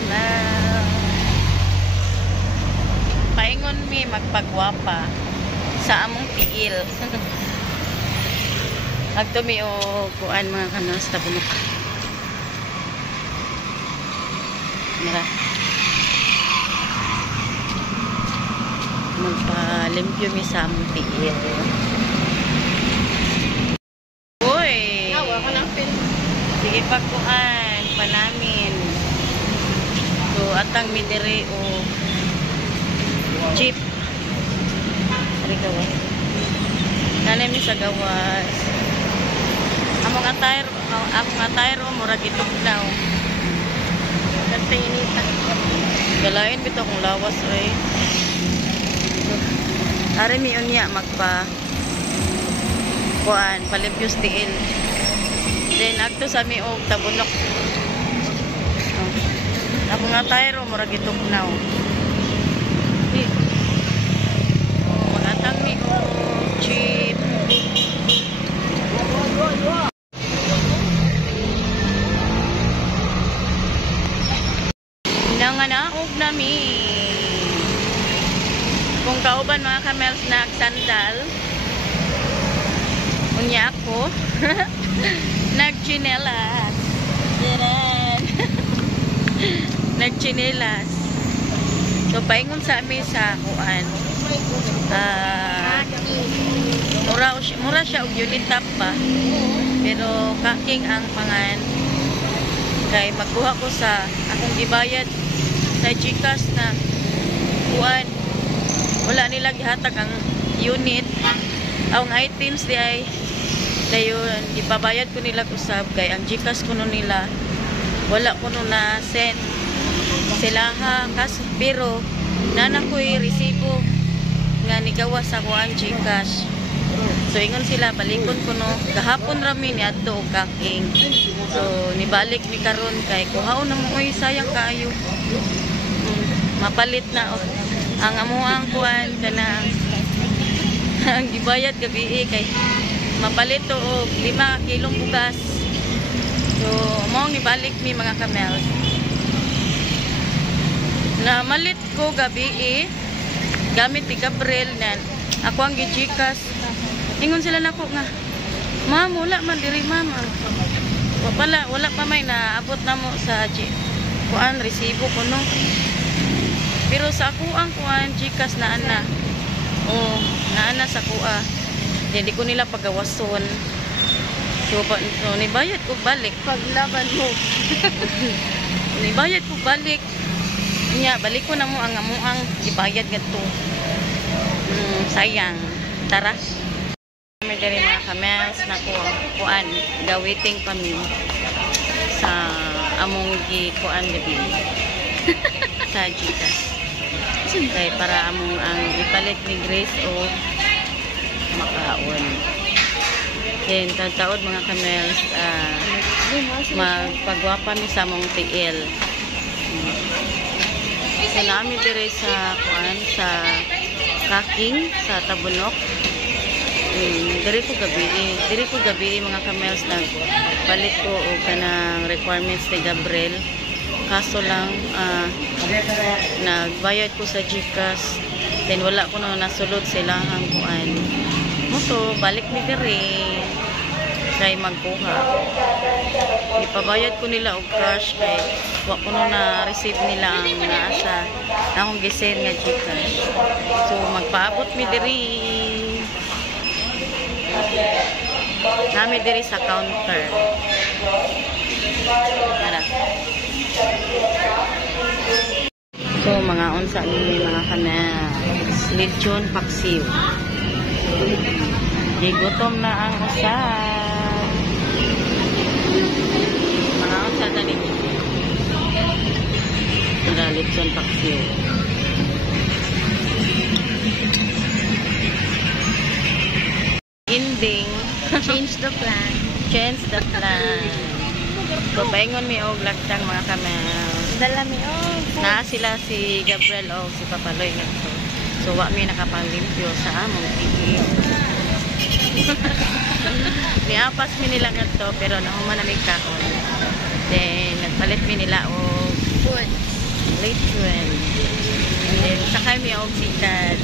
kamel. Paingon mi magpagwapa sa among tiil. Agto mi o kuan mga kamel sa tabunok. Mara. Magpalimpyo mi sa among tiil. Uy! Nawa ka ng film. Sige pagkuan pa namin. So atang mi diri o jeep. Ari gawas. Nanay mi sa gawas. Among attire mura gitugnaw. Nagtinita. Galain bitaw kung lawas oy. Ari mi unya magpa kuan palimpyos tiil. Then agto sa mi og tabunok. Among attire mura gitugnaw. Magatang mi og jeep. Nanganaog nami. Kung kauban mga kamels na sandal, unya ako, nagchinelas. Diyan. Nagchinelas. So, paingon sa amin sa kuan. Mura siya og unit top pa. Pero kaking ang pangan. Kay magkuha ko sa akong gibayad sa GCash na kuan. Wala nila gihatag ang unit. Ang items di ay dayon ipabayad ko nila usab kay ang GCash kuno nila wala kuno na send sila ha kas pero nana ko'y resibo nga nigawa sa kuan GCash. So ingon sila balikon kuno gahapon rami ni adto og kaking. So nibalik mi karon kay kuhaon na mo oy sayang kaayo. Mapalit na ang amuang kuan kanang ang gibayad gabi kay mapalit to og 5 kilong bugas. So mao nibalik mi mga kamel. Na malit ko gabi gamit ni Gabriel nan ako ang gi-GCash. Ingon sila nako nga, ma'am, wala man diri mama. Wala pa may naabot na mo sa kuan resibo kuno. Pero sa ako ang kuan GCash na ana. Oh, naana sa kuha. Hindi ko nila pagawason. So nibayad ko balik Paglaban mo. Nibayad ko balik. Nya balik ko na mo ang amuang ibayad gadto. Sayang. Tara. Kami dari mga kamels na kuan gawiting kami sa among kuan gabi sa GCash. Kay para among ang ipalit ni Grace o makaon. Then taud mga kamels magpagwapa mi sa among tiil. So nami dire sa kuan sa kaking sa tabunok. Diri ko gabi mga kamels nagpalit ko o kanang requirements ni Gabriel. Kaso lang nagbayad ko sa GCash then wala ko na nasulod sila ang kuan. Moto balik ni diri kay magkuha. Ipabayad ko nila og cash kay wa ko na receive nila ang naasa akong gisend nga GCash. So magpaabot mi diri. Nami diri sa counter. Ara. So mga unsa ni mga kamels, lechon paksiw. Gigutom na ang usa. Mga unsa tani. Ara lechon paksiw. Ending. Change the plan. Change the plan. So, paingon mi og lagtang mga kamels. Dala mi Na sila si Gabriel o si Papaloy nga. So, wa mi nakapalimpyo sa among tiil. Niapas mi nila nga to, pero nahuman na mi kaon. Then, nagpalit mi nila og foods. late 20. Then, sakay may og sikat.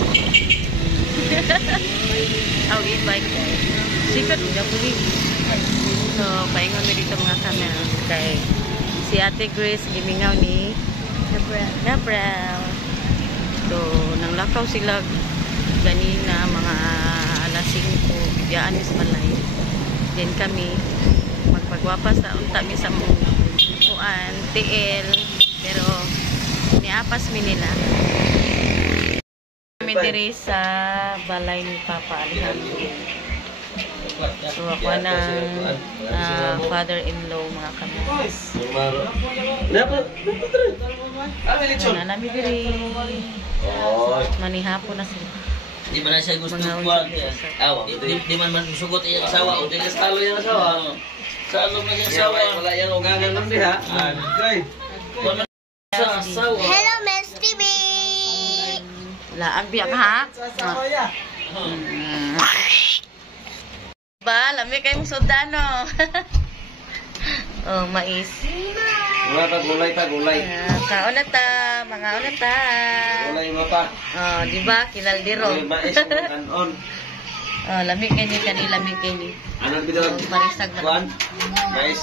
I'll e-bike guys. Sikat, udah puli. So, paingon mo dito mga camera. Kay si Ate Grace, gimingaw ni Gabriel. So, nanglakaw sila ganina, mga alas 5. Biyaan is malay. Then kami, magpagwapas sa unta mi sa mukuan, TL. Pero, niapas mi nila. Kami diri sa balay ni Papa Alejandro. So, ako ng father-in-law mga kami. Nanami diri. Manihapon na sila. Di man na siya gusto kuwan. Di man sugot iyang asawa o di ka salo yung asawa. Salo man yung asawa. Wala yung ugangan lang di ha. Okay. Wala sa asawa. Hello, Miss TV! Laang biyak ha? Ba, lami kayong sudano. Oh, mais. Wala ta gulay ta gulay. Kaon na ta, mga ona ta. Gulay mo pa. Oh, di ba? Kinaldiro. Gulay mais mo kanon. Oh, lami kay ni kanila, lami kay ni. Ano bitaw? Parisag na. Kuan? Mais.